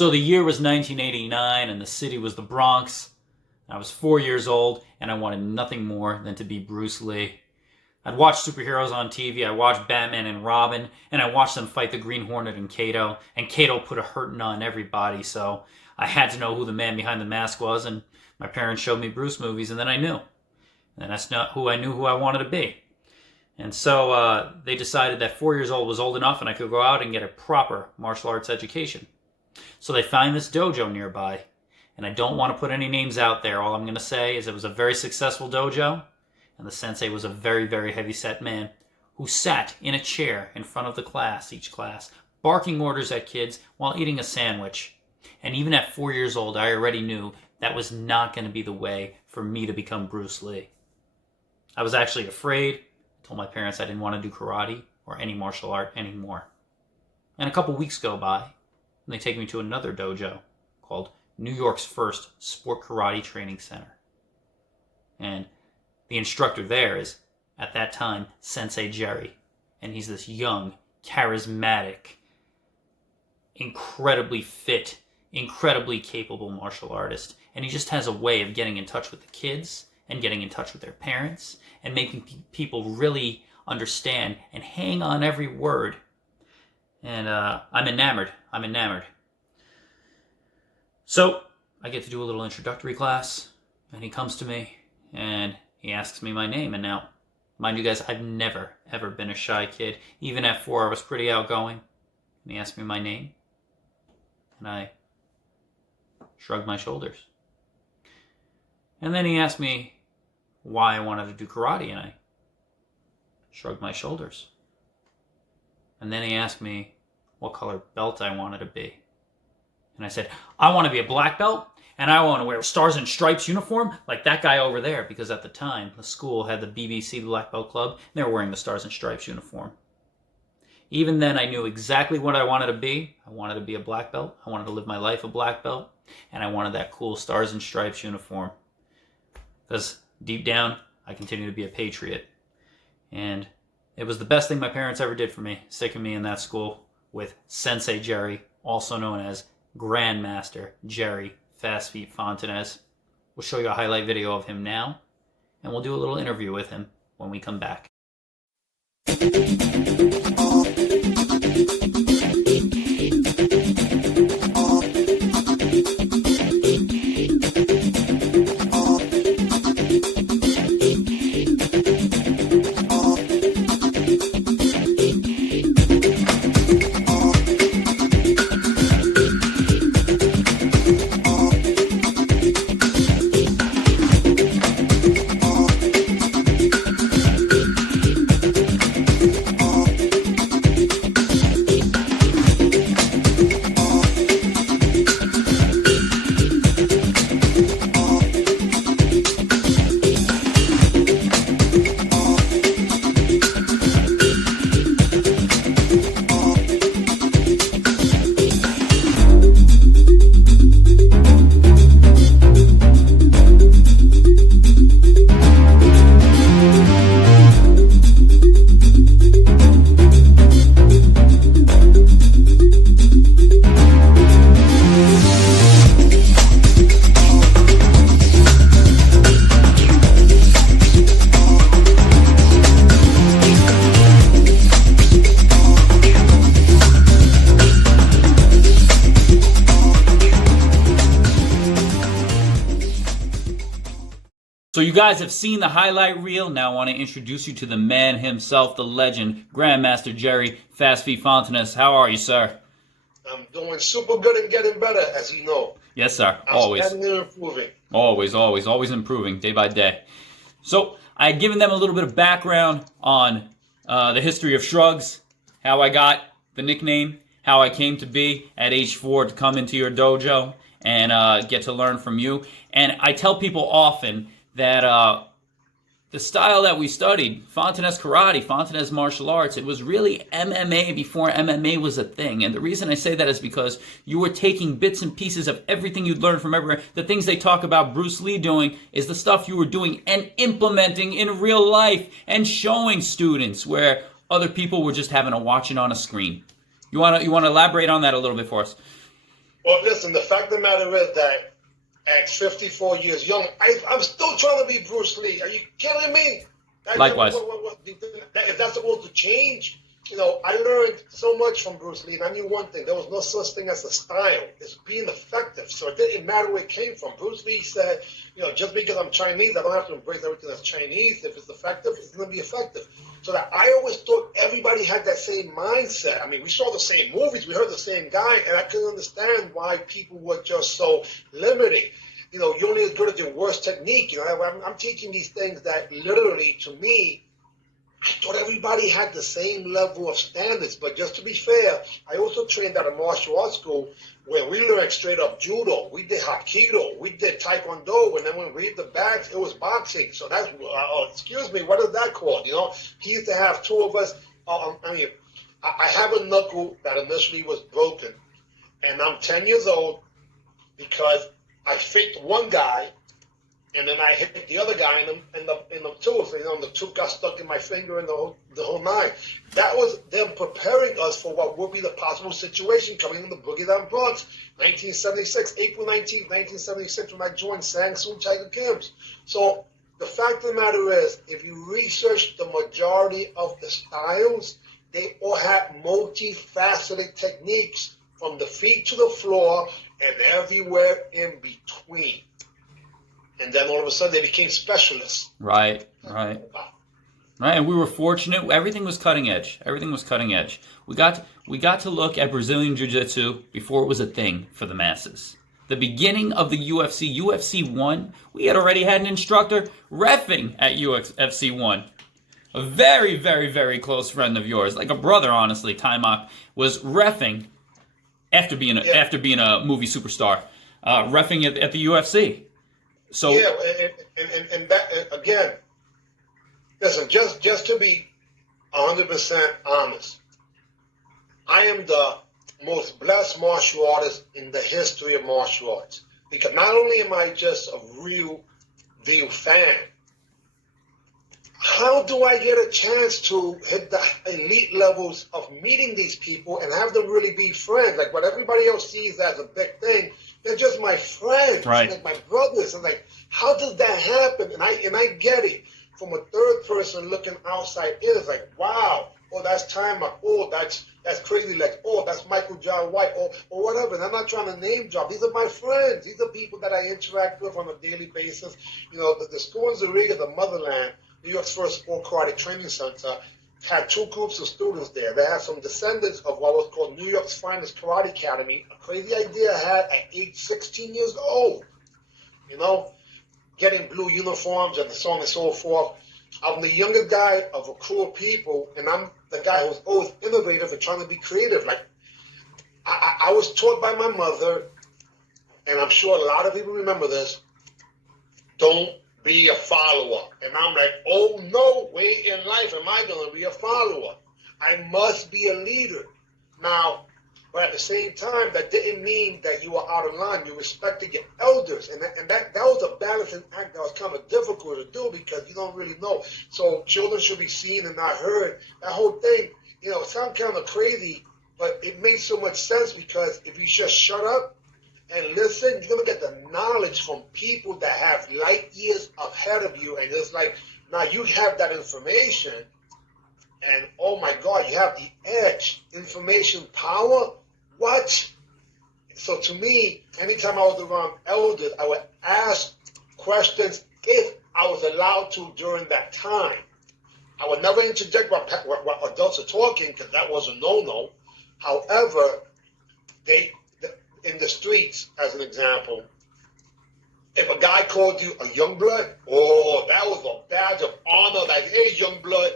So the year was 1989 and the city was the Bronx. I was 4 years old and I wanted nothing more than to be Bruce Lee. I'd watched superheroes on TV. I watched Batman and Robin, and I watched them fight the Green Hornet and Kato put a hurting on everybody, so I had to know who the man behind the mask was, and my parents showed me Bruce movies, and then I knew. And that's not who I knew who I wanted to be. And so they decided that 4 years old was old enough and I could go out and get a proper martial arts education. So they find this dojo nearby, and I don't want to put any names out there. All I'm going to say is it was a very successful dojo, and the sensei was a very, very heavy-set man who sat in a chair in front of the class, each class, barking orders at kids while eating a sandwich. And even at 4 years old, I already knew that was not going to be the way for me to become Bruce Lee. I was actually afraid. I told my parents I didn't want to do karate or any martial art anymore. And a couple weeks go by, and they take me to another dojo called New York's first sport karate training center. And the instructor there is, at that time, Sensei Jerry. And he's this young, charismatic, incredibly fit, incredibly capable martial artist. And he just has a way of getting in touch with the kids and getting in touch with their parents and making people really understand and hang on every word. And I'm enamored. So I get to do a little introductory class, and he comes to me and he asks me my name. And now, mind you guys, I've never, ever been a shy kid. Even at 4, I was pretty outgoing. And he asked me my name, and I shrugged my shoulders. And then he asked me why I wanted to do karate, and I shrugged my shoulders. And then he asked me what color belt I wanted to be. And I said, I want to be a black belt, and I want to wear a Stars and Stripes uniform like that guy over there, because at the time, the school had the BBC, the Black Belt Club, and they were wearing the Stars and Stripes uniform. Even then, I knew exactly what I wanted to be. I wanted to be a black belt. I wanted to live my life a black belt, and I wanted that cool Stars and Stripes uniform. Because deep down, I continue to be a patriot. And it was the best thing my parents ever did for me, sticking me in that school with Sensei Jerry, also known as Grandmaster Jerry Fast Feet Fontanez. We'll show you a highlight video of him now, and we'll do a little interview with him when we come back. So you guys have seen the highlight reel. Now I want to introduce you to the man himself, the legend, Grandmaster Jerry Fast Feet Fontanez. How are you, sir? I'm doing super good and getting better, as you know. Yes, sir. Always. I'm improving. Always improving, day by day. So I had given them a little bit of background on the history of shrugs, how I got the nickname, how I came to be at age 4 to come into your dojo and get to learn from you. And I tell people often that the style that we studied, Fontanez Karate, Fontanez Martial Arts, it was really MMA before MMA was a thing. And the reason I say that is because you were taking bits and pieces of everything you'd learned from everywhere. The things they talk about Bruce Lee doing is the stuff you were doing and implementing in real life and showing students where other people were just having to watch it on a screen. You want to elaborate on that a little bit for us? Well, listen, the fact of the matter is that at 54 years young, I'm still trying to be Bruce Lee. Are you kidding me? Likewise. Is that supposed to change? I learned so much from Bruce Lee, and I knew one thing. There was no such thing as a style. It's being effective. So it didn't matter where it came from. Bruce Lee said, just because I'm Chinese, I don't have to embrace everything that's Chinese. If it's effective, it's going to be effective. So that I always thought everybody had that same mindset. I mean, we saw the same movies, we heard the same guy, and I couldn't understand why people were just so limiting. You're only as good as your worst technique. I'm teaching these things that literally, to me, I thought everybody had the same level of standards. But just to be fair, I also trained at a martial arts school where we learned straight up judo. We did hapkido. We did taekwondo. And then when we hit the bags, it was boxing. So that's, excuse me, what is that called? He used to have two of us. I have a knuckle that initially was broken. And I'm 10 years old because I faked one guy, and then I hit the other guy in the tooth. The tooth got stuck in my finger and the whole nine. That was them preparing us for what would be the possible situation coming in the Boogie Down Bronx, 1976, April 19th, 1976, when I joined Sang Soo Tiger Kims. So the fact of the matter is, if you research the majority of the styles, they all have multifaceted techniques from the feet to the floor and everywhere in between. And then all of a sudden they became specialists. Right. And we were fortunate. Everything was cutting edge. We got to look at Brazilian Jiu-Jitsu before it was a thing for the masses. The beginning of the UFC 1, we had already had an instructor reffing at UFC 1. A very, very, very close friend of yours, like a brother, honestly, Taimak, was reffing after being a movie superstar, reffing at the UFC. So and that again, listen, just to be 100% honest, I am the most blessed martial artist in the history of martial arts, because not only am I just a real fan, how do I get a chance to hit the elite levels of meeting these people and have them really be friends? Like what everybody else sees as a big thing, they're just my friends, right? Like my brothers. And like, how does that happen? And I get it from a third person looking outside in. It's like, wow, oh, that's Timer, oh, that's Crazy Legs, oh, that's Michael John White, or whatever. And I'm not trying to name drop. These are my friends. These are people that I interact with on a daily basis. The school in Zurich, the motherland, New York's first sport karate training center, had two groups of students there. They had some descendants of what was called New York's finest karate academy, a crazy idea I had at age 16 years old. Getting blue uniforms and so on and so forth. I'm the youngest guy of a crew of people, and I'm the guy who's always innovative and trying to be creative. Like, I was taught by my mother, and I'm sure a lot of people remember this, don't be a follower. And I'm like, oh no, way in life am I going to be a follower. I must be a leader. Now, but at the same time, that didn't mean that you were out of line. You respected your elders. And that was a balancing act that was kind of difficult to do because you don't really know. So children should be seen and not heard. That whole thing, it sounds kind of crazy, but it made so much sense because if you just shut up and listen, you're going to get the knowledge from people that have light years ahead of you. And it's like, now you have that information. And oh my God, you have the edge, information, power. What? So to me, anytime I was around elders, I would ask questions if I was allowed to during that time. I would never interject what adults are talking because that was a no-no. However, in the streets, as an example, if a guy called you a young blood, oh, that was a badge of honor. Like, hey, young blood,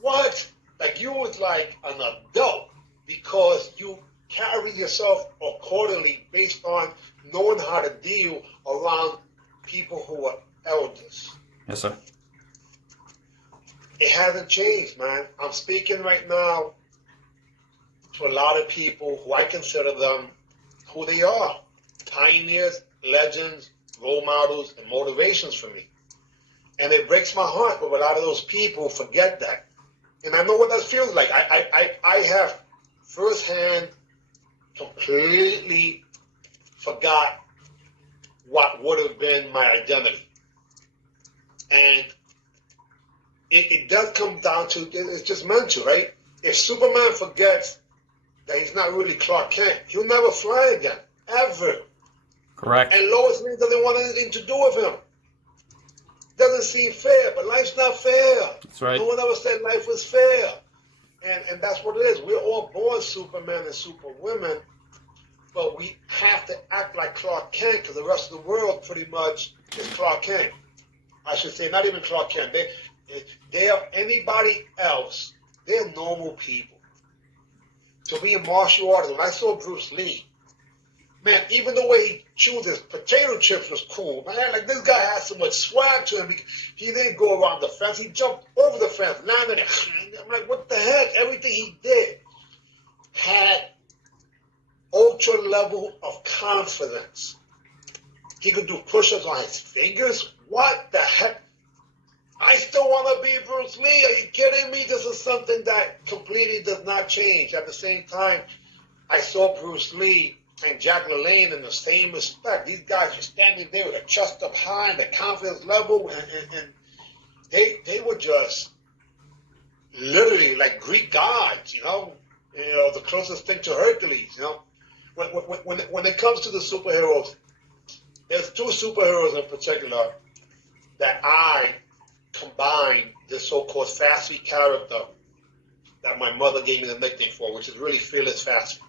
what? Like you was like an adult because you carry yourself accordingly based on knowing how to deal around people who are elders. Yes, sir. It hasn't changed, man. I'm speaking right now to a lot of people who I consider them who they are. Pioneers, legends, role models, and motivations for me. And it breaks my heart when a lot of those people forget that. And I know what that feels like. I have firsthand completely forgot what would have been my identity. And it does come down to, it's just mental, right? If Superman forgets that he's not really Clark Kent, he'll never fly again, ever. Correct. And Lois Lane doesn't want anything to do with him. Doesn't seem fair, but life's not fair. That's right. No one ever said life was fair. And that's what it is. We're all born Superman and Superwomen, but we have to act like Clark Kent because the rest of the world pretty much is Clark Kent. I should say, not even Clark Kent. They are anybody else. They're normal people. To me, in martial arts, when I saw Bruce Lee, man, even the way he chewed his potato chips was cool. Man, like this guy had so much swag to him. He didn't go around the fence. He jumped over the fence, landed it. I'm like, what the heck? Everything he did had ultra level of confidence. He could do push-ups on his fingers. What the heck? I still want to be Bruce Lee. Are you kidding me? This is something that completely does not change. At the same time, I saw Bruce Lee and Jack LaLanne in the same respect. These guys were standing there with their chest up high and their confidence level, and they were just literally like Greek gods, the closest thing to Hercules, When it comes to the superheroes, there's two superheroes in particular that I combine this so-called Fasty character that my mother gave me the nickname for, which is really Fearless Fasty.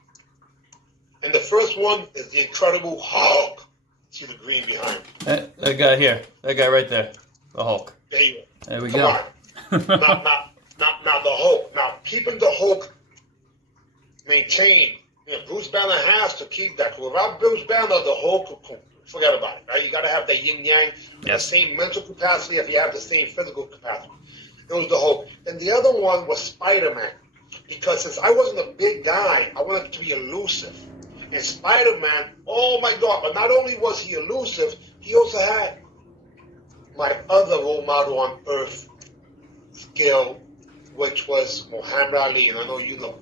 And the first one is the Incredible Hulk. See the green behind me. That guy here. That guy right there. The Hulk. There you go. There we Come go. on. Now the Hulk. Now, keeping the Hulk maintained, Bruce Banner has to keep that. Without Bruce Banner, the Hulk, forget about it, right? You got to have that yin-yang, the same mental capacity if you have the same physical capacity. It was the Hulk. And the other one was Spider-Man. Because since I wasn't a big guy, I wanted to be elusive. And Spider-Man, oh my God, but not only was he elusive, he also had my other role model on earth skill, which was Muhammad Ali, and I know you know.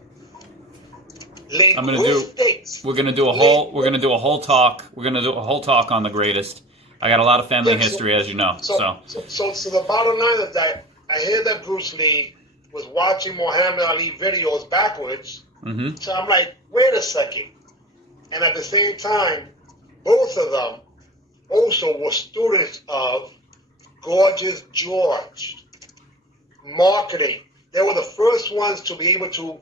We're gonna do a whole talk on the greatest. I got a lot of family history, as you know. So the bottom line is that I hear that Bruce Lee was watching Muhammad Ali videos backwards. Mm-hmm. So I'm like, wait a second. And at the same time, both of them also were students of Gorgeous George, marketing. They were the first ones to be able to,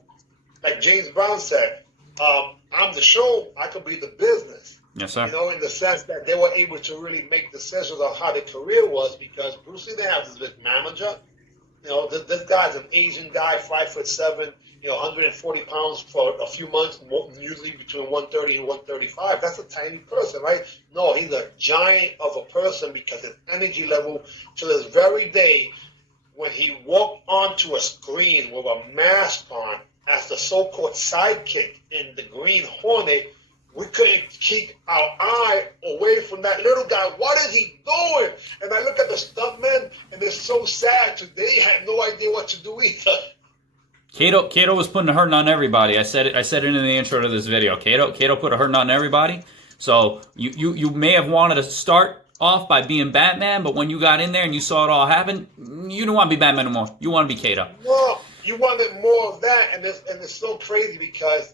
like James Brown said, I'm the show, I could be the business. Yes, sir. In the sense that they were able to really make decisions on how their career was, because Bruce Lee didn't have this big manager. This guy's an Asian guy, 5'7", 140 pounds for a few months, usually between 130 and 135. That's a tiny person, right? No, he's a giant of a person because his energy level to this very day, when he walked onto a screen with a mask on as the so-called sidekick in the Green Hornet, we couldn't keep our eye away from that little guy. What is he doing? And I look at the stuntmen, and it's so sad. They had no idea what to do either. Kato was putting a hurting on everybody. I said it in the intro to this video. Kato put a hurting on everybody. So you may have wanted to start off by being Batman, but when you got in there and you saw it all happen, you don't want to be Batman anymore. You want to be Kato. No, you wanted more of that, and it's so crazy because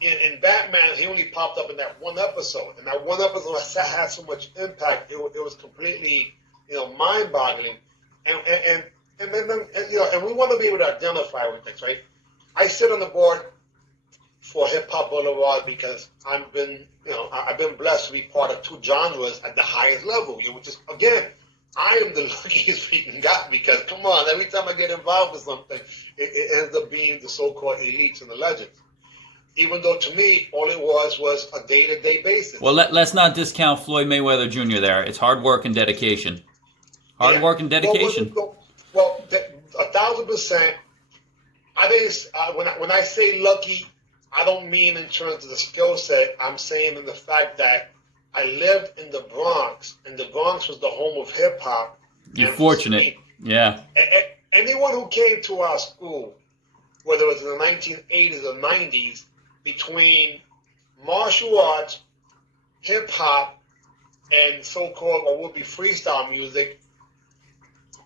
in Batman, he only popped up in that one episode, and that one episode had so much impact. It was completely, mind-boggling, and we want to be able to identify with things, right? I sit on the board for Hip Hop Boulevard because I've been blessed to be part of two genres at the highest level, which is, again, I am the luckiest freaking guy because, come on, every time I get involved with something, it ends up being the so-called elites and the legends. Even though, to me, all it was a day-to-day basis. Well, let's not discount Floyd Mayweather Jr. there. It's hard work and dedication. Hard work and dedication. Well, 1,000%. I think when I say lucky, I don't mean in terms of the skill set. I'm saying in the fact that I lived in the Bronx, and the Bronx was the home of hip-hop. You're fortunate. Yeah. Anyone who came to our school, whether it was in the 1980s or 90s, between martial arts, hip hop and so-called what would be freestyle music.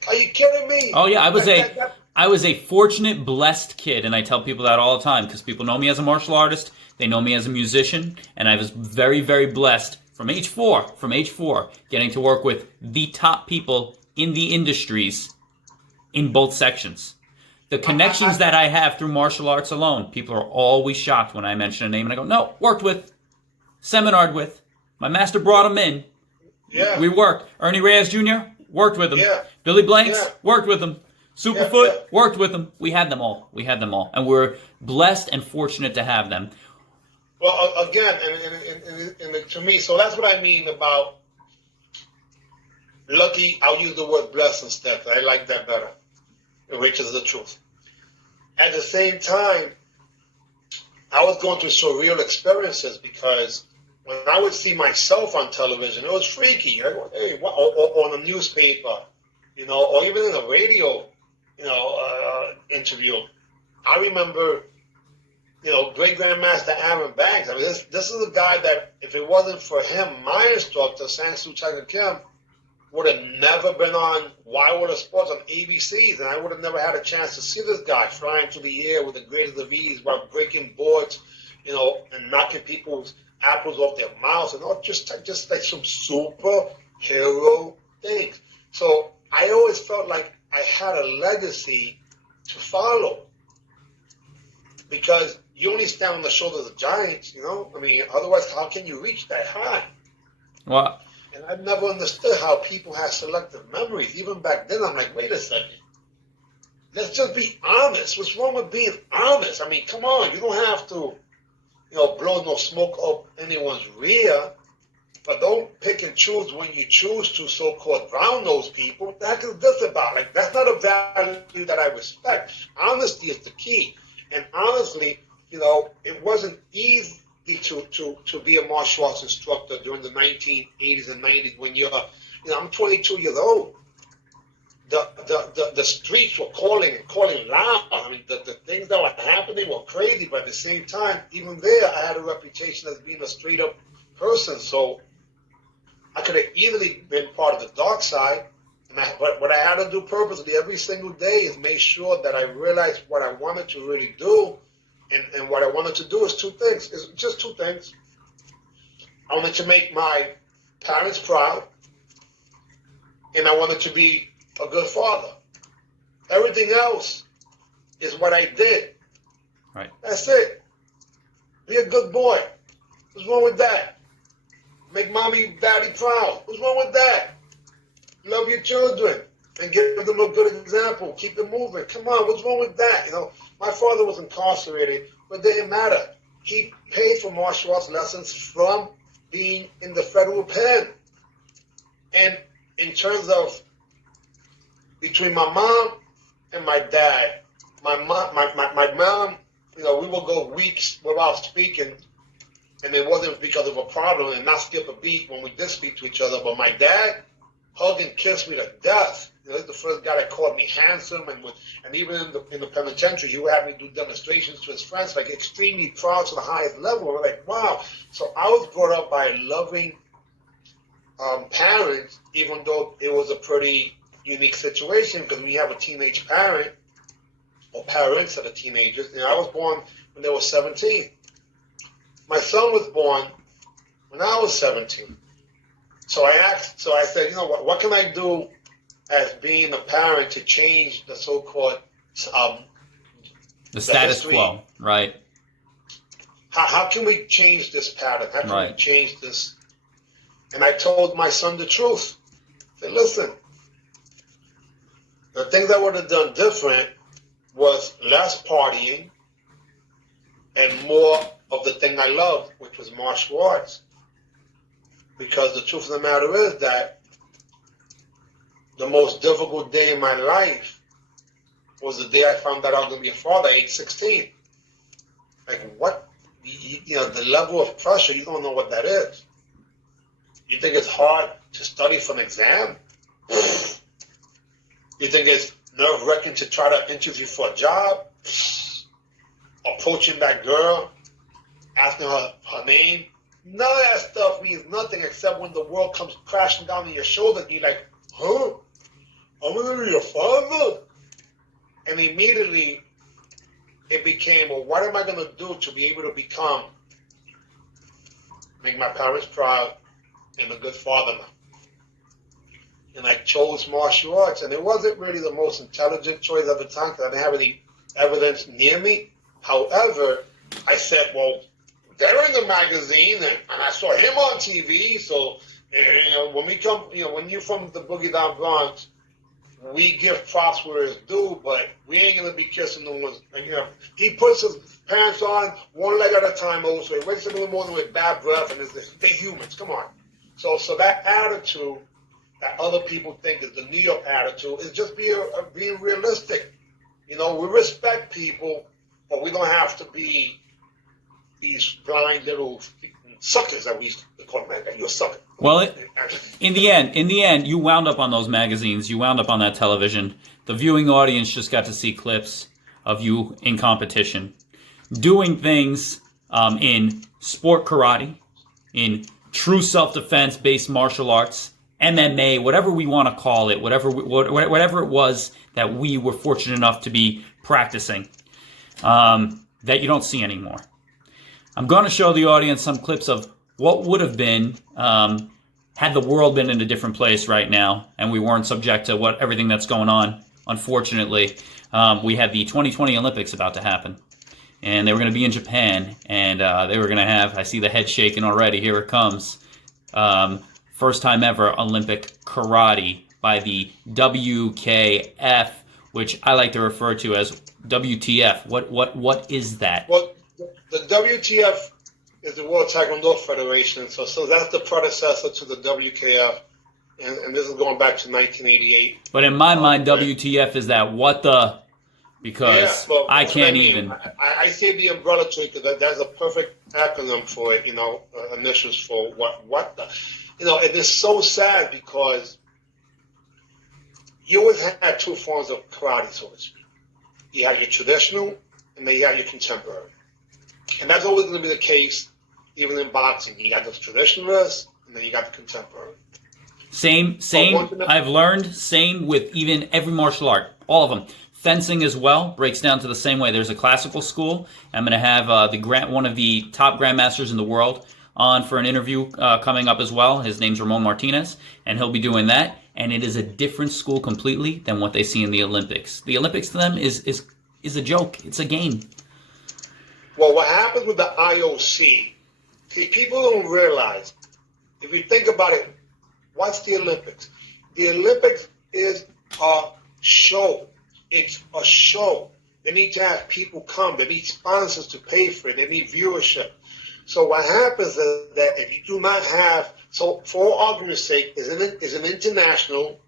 Are you kidding me? Oh yeah, That, I was a fortunate, blessed kid, and I tell people that all the time because people know me as a martial artist, they know me as a musician, and I was very, very blessed from age four, getting to work with the top people in the industries in both sections. The connections that I have through martial arts alone, people are always shocked when I mention a name and I go, no, worked with, seminared with. My master brought him in. yeah, We worked. Ernie Reyes Jr., worked with him. yeah, Billy Blanks, yeah, worked with him. yeah, Superfoot, yeah. worked with them. We had them all. And we're blessed and fortunate to have them. Well, again, and to me, so that's what I mean about lucky. I'll use the word blessed instead. I like that better, which is the truth. At the same time, I was going through surreal experiences because when I would see myself on television, it was freaky. I go, hey, what? Or on a newspaper, or even in a radio, interview. I remember, Great Grandmaster Aaron Banks. I mean, this is a guy that if it wasn't for him, my instructor, Sansu Tiger Kim, would have never been on Why Water Sports on ABCs, and I would have never had a chance to see this guy flying through the air with the greatest of ease while breaking boards, and knocking people's apples off their mouths, and all just like some superhero things. So I always felt like I had a legacy to follow because you only stand on the shoulders of giants, I mean, otherwise, how can you reach that high? Well, And I've never understood how people have selective memories. Even back then, I'm like, wait a second. Let's just be honest. What's wrong with being honest? I mean, come on. You don't have to, blow no smoke up anyone's rear. But don't pick and choose when you choose to so-called brown nose people. What the heck is this about? Like, that's not a value that I respect. Honesty is the key. And honestly, it wasn't easy to be a martial arts instructor during the 1980s and 90s when I'm 22 years old. The streets were calling loud. I mean, the things that were happening were crazy, but at the same time, even there, I had a reputation as being a straight up person. So I could have easily been part of the dark side. But what I had to do purposely every single day is make sure that I realized what I wanted to really do. And what I wanted to do is two things. It's just two things. I wanted to make my parents proud, and I wanted to be a good father. Everything else is what I did. right. That's it. Be a good boy. What's wrong with that? Make mommy, daddy proud. What's wrong with that? Love your children and give them a good example. Keep them moving. Come on, what's wrong with that? My father was incarcerated, but it didn't matter. He paid for martial arts lessons from being in the federal pen. And in terms of between my mom and my dad, my mom, we would go weeks without speaking, and it wasn't because of a problem and not skip a beat when we did speak to each other. But my dad hugged and kissed me to death. He's the first guy that called me handsome, and even in the penitentiary, he would have me do demonstrations to his friends, like extremely proud to the highest level. We're like, wow. So I was brought up by loving parents, even though it was a pretty unique situation because when you have a teenage parent or parents that are teenagers, I was born when they were 17. My son was born when I was 17. So I said, what can I do as being a parent to change the so-called The status quo, right? How can we change this pattern? How can we Right. change this? And I told my son the truth. I said, listen, the things I would have done different was less partying and more of the thing I loved, which was martial arts. Because the truth of the matter is that the most difficult day in my life was the day I found out I was going to be a father, age 16. Like, what? The level of pressure, you don't know what that is. You think it's hard to study for an exam? You think it's nerve-wracking to try to interview for a job? Approaching that girl, asking her name? None of that stuff means nothing except when the world comes crashing down on your shoulder and you're like, huh? I'm going to be your father? And immediately it became, well, what am I going to do to be able to make my parents proud and a good father now? And I chose martial arts, and it wasn't really the most intelligent choice at the time because I didn't have any evidence near me. However, I said, well, they're in the magazine, and I saw him on TV. So, when we come, when you're from the Boogie Down Bronx, we give props where it's due, but we ain't gonna be kissing no one's. He puts his pants on one leg at a time. Also, he wakes up in the morning with bad breath, and they're humans. Come on. So that attitude that other people think is the New York attitude is just being realistic. We respect people, but we don't have to be these blind little suckers that we used to call them. You're a sucker. Well, in the end, you wound up on those magazines. You wound up on that television. The viewing audience just got to see clips of you in competition, doing things in sport karate, in true self-defense based martial arts, MMA, whatever we want to call it, whatever it was that we were fortunate enough to be practicing, that you don't see anymore. I'm going to show the audience some clips of what would have been had the world been in a different place right now and we weren't subject to everything that's going on. Unfortunately, we had the 2020 Olympics about to happen, and they were going to be in Japan, and they were going to have, I see the head shaking already, here it comes, first time ever Olympic karate by the WKF, which I like to refer to as WTF. What is that? Well, the WTF is the World Taekwondo Federation, so that's the predecessor to the WKF, and this is going back to 1988. But in my mind, WTF is that what the, because I can't even. I say the umbrella to it because that's a perfect acronym for it, initials for what the, and it's so sad because you always had two forms of karate, so to speak. You had your traditional, and then you had your contemporary. And that's always going to be the case, even in boxing. You got the traditionalists, and then you got the contemporary. Same. I've learned same with even every martial art, all of them. Fencing as well breaks down to the same way. There's a classical school. I'm going to have one of the top grandmasters in the world on for an interview coming up as well. His name's Ramon Martinez, and he'll be doing that. And it is a different school completely than what they see in the Olympics. The Olympics to them is a joke. It's a game. Well, what happens with the IOC, people don't realize, if you think about it, what's the Olympics? The Olympics is a show. It's a show. They need to have people come. They need sponsors to pay for it. They need viewership. So what happens is that if you do not have, so for argument's sake, is an international,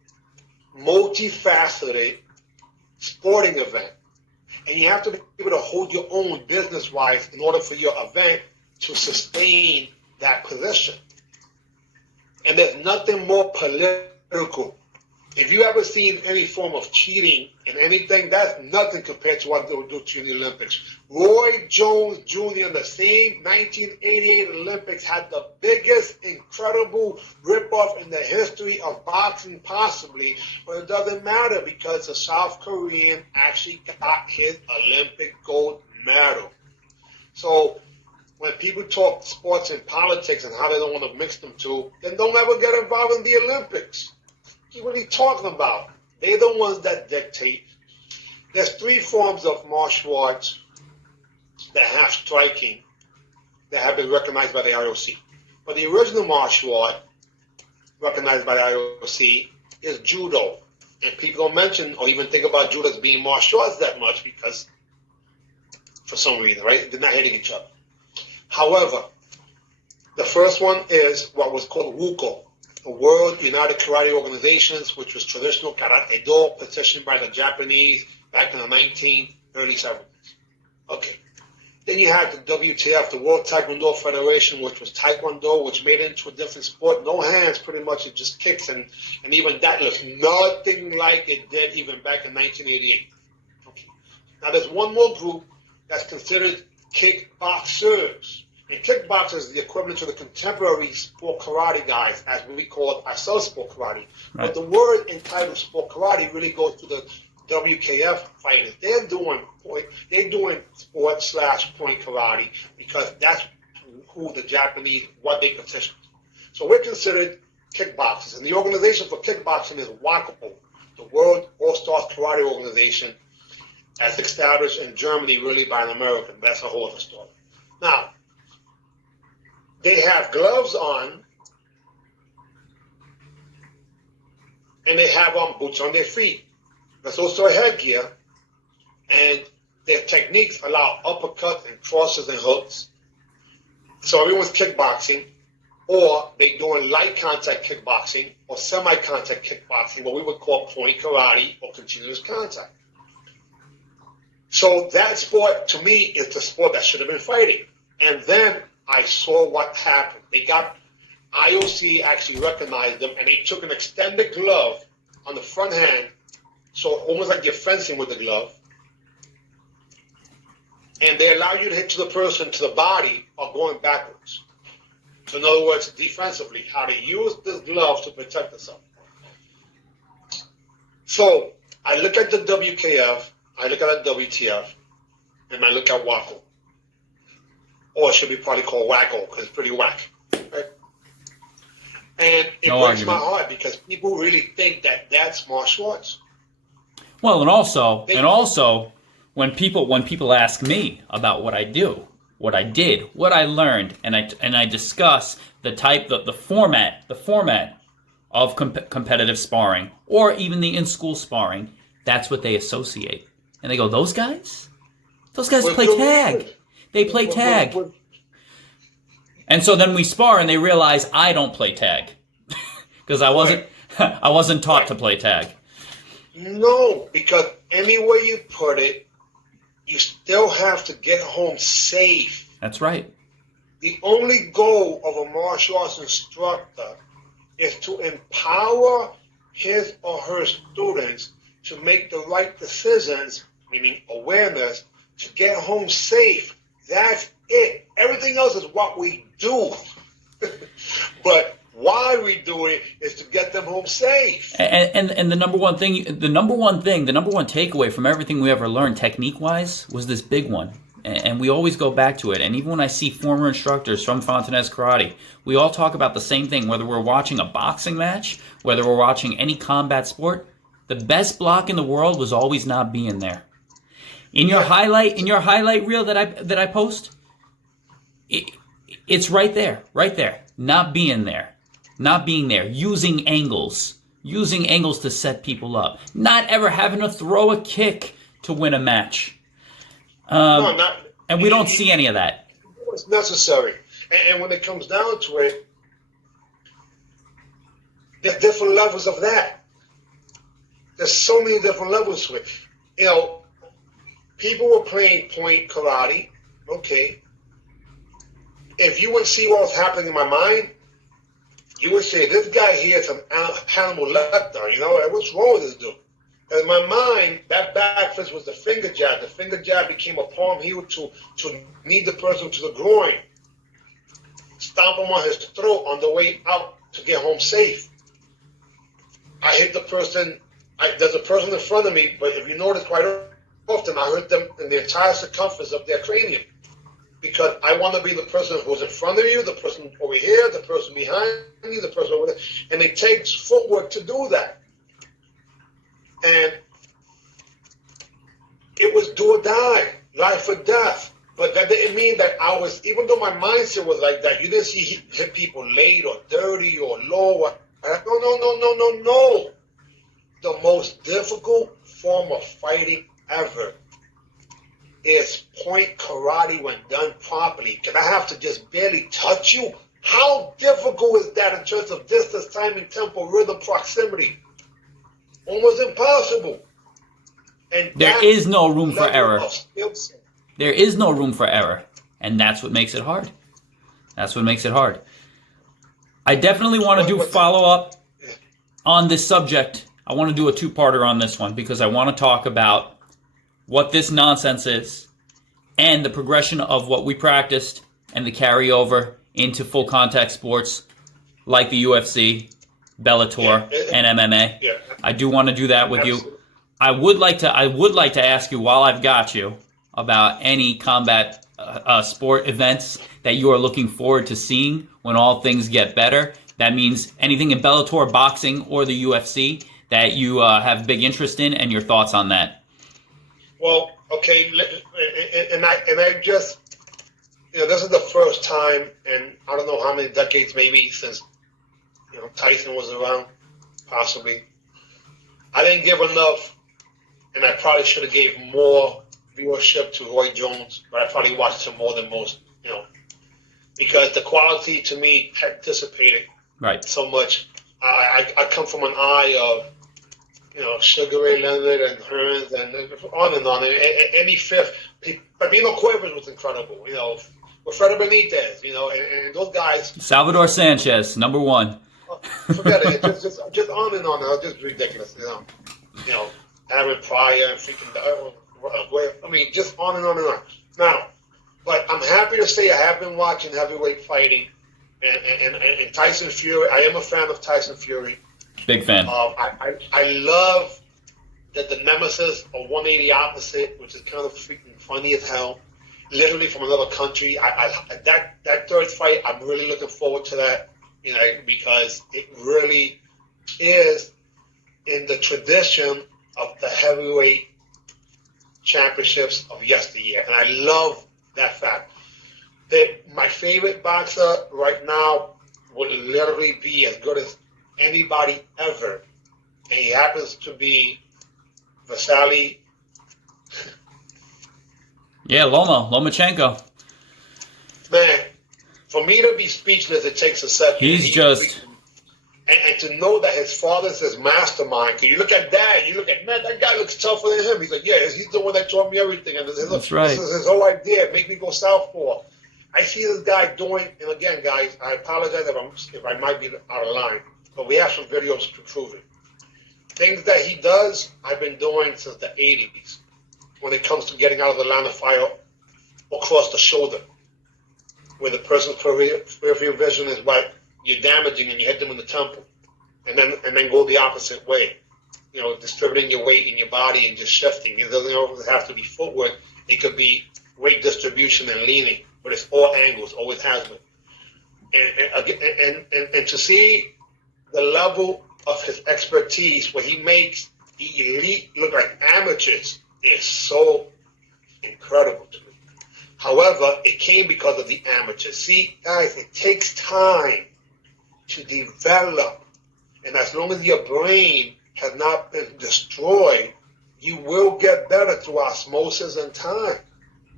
multifaceted sporting event. And you have to be able to hold your own business-wise in order for your event to sustain that position. And there's nothing more political. If you ever seen any form of cheating in anything, that's nothing compared to what they would do to you in the Olympics. Roy Jones Jr. in the same 1988 Olympics had the biggest, incredible ripoff in the history of boxing possibly, but it doesn't matter because the South Korean actually got his Olympic gold medal. So when people talk sports and politics and how they don't want to mix them two, then don't ever get involved in the Olympics. What are you talking about? They're the ones that dictate. There's three forms of martial arts that have striking that have been recognized by the IOC. But the original martial art recognized by the IOC is judo. And people don't mention or even think about judo as being martial arts that much because, for some reason, right? They're not hitting each other. However, the first one is what was called WUKO, the World United Karate Organizations, which was traditional karate-do petitioned by the Japanese back in the early 70s. Okay. Then you had the WTF, the World Taekwondo Federation, which was Taekwondo, which made it into a different sport. No hands, pretty much. It just kicks, and even that looks nothing like it did even back in 1988. Okay. Now, there's one more group that's considered kickboxers, And kickboxing is the equivalent to the contemporary sport karate guys, as we call ourselves sport karate. Right. But the word entitled sport karate really goes to the WKF fighters. They're doing sport/point karate because that's who the Japanese, what they consider. So we're considered kickboxers. And the organization for kickboxing is WAKO, the World All-Stars Karate Organization, as established in Germany really by an American. That's a whole other story. Now, they have gloves on, and they have boots on their feet. There's also a headgear, and their techniques allow uppercuts and crosses and hooks. So everyone's kickboxing, or they're doing light contact kickboxing or semi-contact kickboxing, what we would call point karate or continuous contact. So that sport, to me, is the sport that should have been fighting. And then I saw what happened. IOC actually recognized them, and they took an extended glove on the front hand, so almost like you're fencing with the glove, and they allow you to hit to the person, to the body, or going backwards. So in other words, defensively, how to use this glove to protect yourself. So I look at the WKF, I look at the WTF, and I look at WAKO. Or it should be probably called WAKO, because it's pretty whack. Right? And it breaks my heart because people really think that that's martial arts. Well, and also, when people ask me about what I do, what I did, what I learned, and I discuss the format of competitive sparring, or even the in-school sparring, that's what they associate. And they go, those guys play tag. They play tag. And so then we spar, and they realize I don't play tag because I wasn't taught to play tag. No, because any way you put it, you still have to get home safe. That's right. The only goal of a martial arts instructor is to empower his or her students to make the right decisions, meaning awareness, to get home safe. That's it. Everything else is what we do. But why we do it is to get them home safe. And the number one takeaway from everything we ever learned technique-wise was this big one. And we always go back to it. And even when I see former instructors from Fontanez Karate, we all talk about the same thing, whether we're watching a boxing match, whether we're watching any combat sport. The best block in the world was always not being there. In your highlight reel that I post, it's right there, not being there, using angles to set people up, not ever having to throw a kick to win a match. And we don't see any of that. It's necessary, and when it comes down to it, there's different levels of that. There's so many different levels to it. You know, people were playing point karate. Okay. If you would see what was happening in my mind, you would say, this guy here is an Hannibal Lecter. You know, what's wrong with this dude? In my mind, that back fist was the finger jab. The finger jab became a palm heel to knee the person to the groin. Stomp him on his throat on the way out to get home safe. I hit the person. There's a person in front of me, but if you notice quite often, I hit them in the entire circumference of their cranium. Because I want to be the person who's in front of you, the person over here, the person behind you, the person over there. And it takes footwork to do that. And it was do or die, life or death. But that didn't mean that I was, even though my mindset was like that, you didn't see hit people late or dirty or low. No. The most difficult form of fighting ever is point karate when done properly. Can I have to just barely touch you? How difficult is that in terms of distance, timing, tempo, rhythm, proximity? Almost impossible. And there is no room for error. There is no room for error. And that's what makes it hard. I definitely want to do follow-up on this subject. I want to do a two-parter on this one because I want to talk about what this nonsense is and the progression of what we practiced and the carryover into full contact sports like the UFC, Bellator, and MMA. Yeah. I do want to do that with Absolutely. you. I would like to ask you, while I've got you, about any combat sport events that you are looking forward to seeing when all things get better. That means anything in Bellator, boxing, or the UFC that you have big interest in, and your thoughts on that. Well, okay, and I just, this is the first time, and I don't know how many decades maybe since Tyson was around, possibly. I didn't give enough, and I probably should have gave more viewership to Roy Jones, but I probably watched him more than most, because the quality to me had dissipated so much. I come from an eye of, Sugar Ray Leonard and Hearns and on and on. And any fifth, Pepino Cuevas was incredible, Wilfredo Benitez, and those guys. Salvador Sanchez, number one. Forget it. Just on and on. It's just ridiculous, Aaron Pryor and freaking. I mean, just on and on and on. Now, but I'm happy to say I have been watching heavyweight fighting, and Tyson Fury. I am a fan of Tyson Fury. Big fan. I love that the nemesis of 180 opposite, which is kind of freaking funny as hell, literally from another country. That third fight, I'm really looking forward to that, because it really is in the tradition of the heavyweight championships of yesteryear, and I love that fact. That my favorite boxer right now would literally be as good as anybody ever, and he happens to be Vasily. Yeah, Lomachenko. Man, for me to be speechless, it takes a second. He's just... And to know that his father's his mastermind. Because you look at Dad, you look at, man, that guy looks tougher than him. He's like, yeah, he's the one that taught me everything. And that's right. This is his whole idea. Make me go southpaw. I see this guy doing, and again, guys, I apologize if I might be out of line, but we have some videos to prove it. Things that he does, I've been doing since the 80s when it comes to getting out of the line of fire across the shoulder, where the person's peripheral vision is what you're damaging, and you hit them in the temple, and then go the opposite way. Distributing your weight in your body and just shifting. It doesn't always have to be footwork. It could be weight distribution and leaning, but it's all angles, always has been. And to see the level of his expertise, where he makes the elite look like amateurs, is so incredible to me. However, it came because of the amateurs. See, guys, it takes time to develop. And as long as your brain has not been destroyed, you will get better through osmosis and time.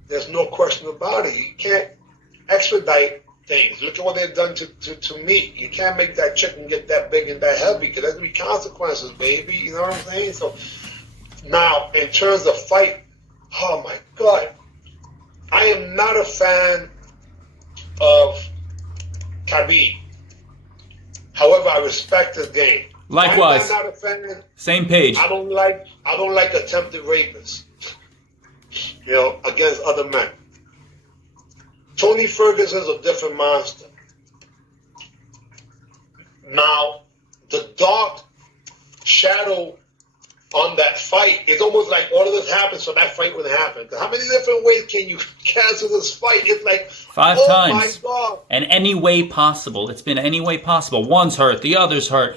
There's no question about it. You can't expedite things. Look at what they've done to meat. You can't make that chicken get that big and that heavy, because there's going to be consequences, baby. You know what I'm saying? So now, in terms of fight, oh my God. I am not a fan of Khabib. However, I respect his game. Likewise. I'm not a fan. Same page. I don't like attempted rapists, against other men. Tony Ferguson's a different monster. Now, the dark shadow on that fight, it's almost like all of this happened so that fight would happen. How many different ways can you cancel this fight? It's like 5 oh times. My God. And any way possible. It's been any way possible. One's hurt, the other's hurt.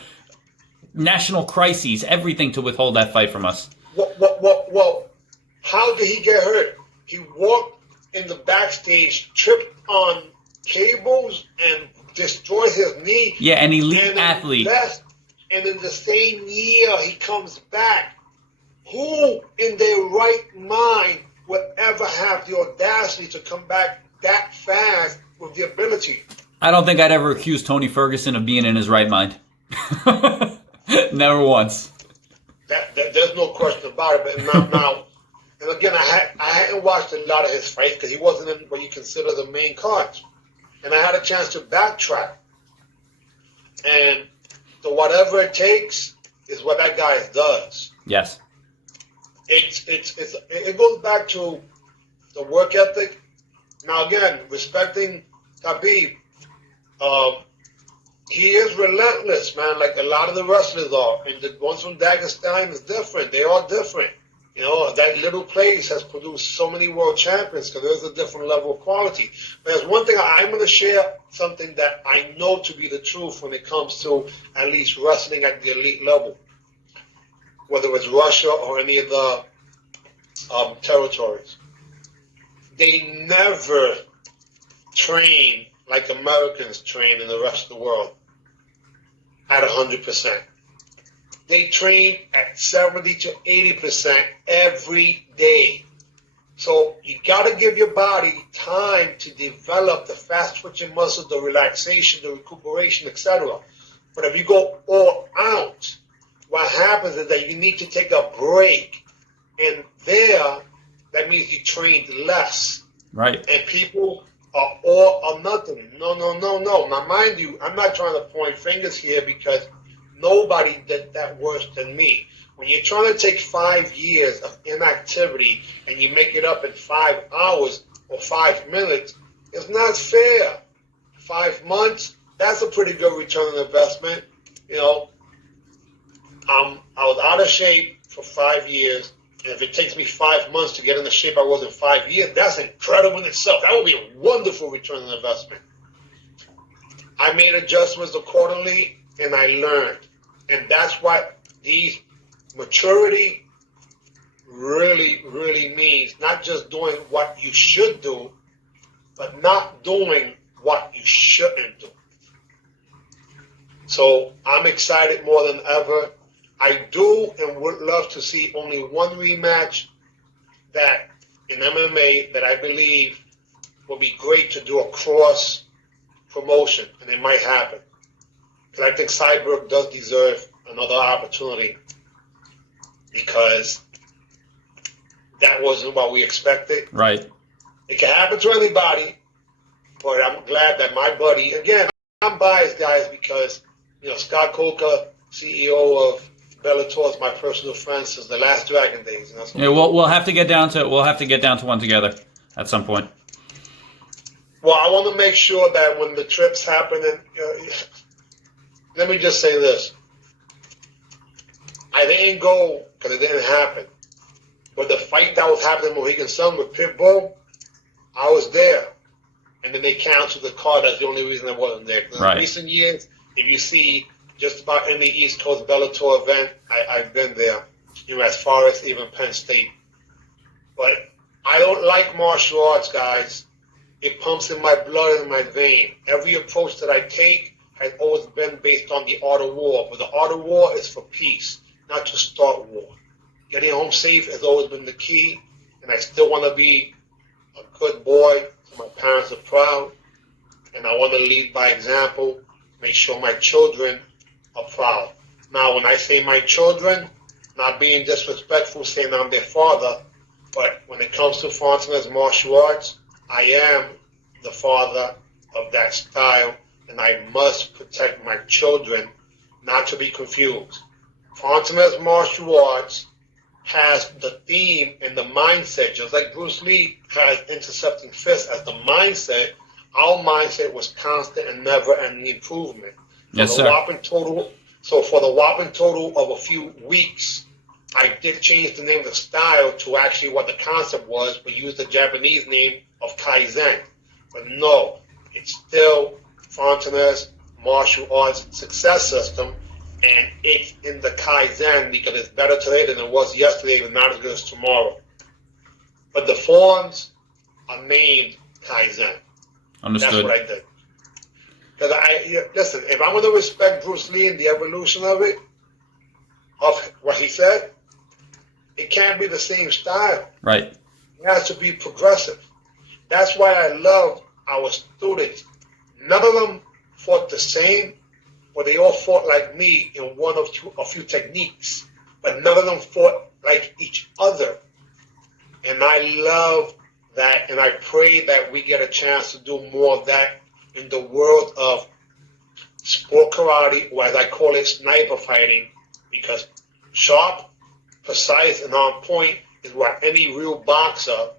National crises, everything to withhold that fight from us. Well, how did he get hurt? He walked in the backstage, tripped on cables, and destroyed his knee. Yeah, an elite athlete. And in the same year, he comes back. Who in their right mind would ever have the audacity to come back that fast with the ability? I don't think I'd ever accuse Tony Ferguson of being in his right mind. Never once. There's no question about it. But now, and again, I hadn't watched a lot of his fights because he wasn't in what you consider the main cards. And I had a chance to backtrack. And the whatever it takes is what that guy does. Yes. It goes back to the work ethic, Now again, respecting Khabib, um, he is relentless, man, like a lot of the wrestlers are. And the ones from Dagestan is different. They are different. You know, that little place has produced so many world champions because there's a different level of quality. But there's one thing I'm going to share, something that I know to be the truth when it comes to at least wrestling at the elite level, whether it's Russia or any of the territories. They never train like Americans train in the rest of the world at 100%. They train at 70 to 80% every day. So you got to give your body time to develop the fast twitching muscles, the relaxation, the recuperation, etc. But if you go all out, what happens is that you need to take a break. And there, that means you trained less. Right. And people are all or nothing. No. Now, mind you, I'm not trying to point fingers here because nobody did that worse than me. When you're trying to take 5 years of inactivity and you make it up in 5 hours or 5 minutes, it's not fair. 5 months, that's a pretty good return on investment. You know, I was out of shape for 5 years. And if it takes me 5 months to get in the shape I was in 5 years, that's incredible in itself. That would be a wonderful return on investment. I made adjustments accordingly, and I learned. And that's what these maturity really, really means. Not just doing what you should do, but not doing what you shouldn't do. So I'm excited more than ever. I do and would love to see only one rematch that in MMA that I believe will be great to do a cross promotion, and it might happen. Because I think Cyborg does deserve another opportunity because that wasn't what we expected. Right. It can happen to anybody, but I'm glad that my buddy, again, I'm biased, guys, because, you know, Scott Coker, CEO of Bellator, is my personal friend since the last Dragon days. You know, so Yeah, we'll have to get down to one together at some point. Well, I want to make sure that when the trips happen, and let me just say this. I didn't go because it didn't happen. But the fight that was happening in Mohegan Sun with Pitbull, I was there. And then they canceled the card. That's the only reason I wasn't there. Right. In recent years, if you see just about any East Coast Bellator event, I've been there, you know, as far as even Penn State. But I don't like martial arts, guys. It pumps in my blood and my vein. Every approach that I take has always been based on the art of war. But the art of war is for peace, not to start war. Getting home safe has always been the key, and I still want to be a good boy so my parents are proud. And I want to lead by example, make sure my children are proud. Now, when I say my children, not being disrespectful, saying I'm their father, but when it comes to Fontanez martial arts, I am the father of that style, and I must protect my children, not to be confused. Fontanez martial arts has the theme and the mindset, just like Bruce Lee has intercepting fists as the mindset. Our mindset was constant and never-ending improvement. Yes, sir. For the whopping total of a few weeks, I did change the name of the style to actually what the concept was, but used the Japanese name of Kaizen. But no, it's still Fontanez Martial Arts Success System, and it's in the Kaizen because it's better today than it was yesterday, but not as good as tomorrow. But the forms are named Kaizen. Understood. That's what I did. Because listen, if I'm going to respect Bruce Lee and the evolution of it, of what he said, it can't be the same style. Right. It has to be progressive. That's why I love our students. None of them fought the same, but they all fought like me in one of a few techniques. But none of them fought like each other. And I love that, and I pray that we get a chance to do more of that in the world of sport karate, or as I call it, sniper fighting, because sharp, precise, and on point is what any real boxer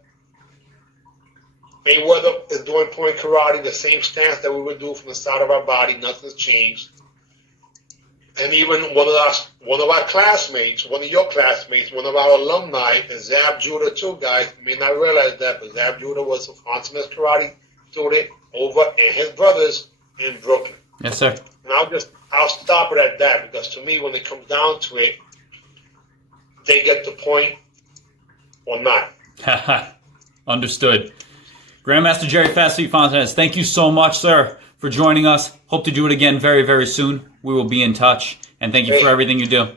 Mayweather is doing point karate, the same stance that we would do from the side of our body. Nothing's changed. And even one of our classmates, one of your classmates, one of our alumni is Zab Judah too, guys. You may not realize that, but Zab Judah was a Fontanez karate student over and his brothers in Brooklyn. Yes, sir. And I'll stop it at that, because to me, when it comes down to it, they get the point or not. Understood. Grandmaster Jerry Fast Feet Fontanez, thank you so much, sir, for joining us. Hope to do it again very, very soon. We will be in touch. And thank you for everything you do.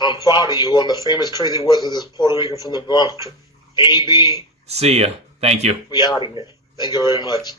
I'm proud of you. I'm the famous crazy wizard of this Puerto Rican from the Bronx. AB. See ya. Thank you. We out of here. Thank you very much.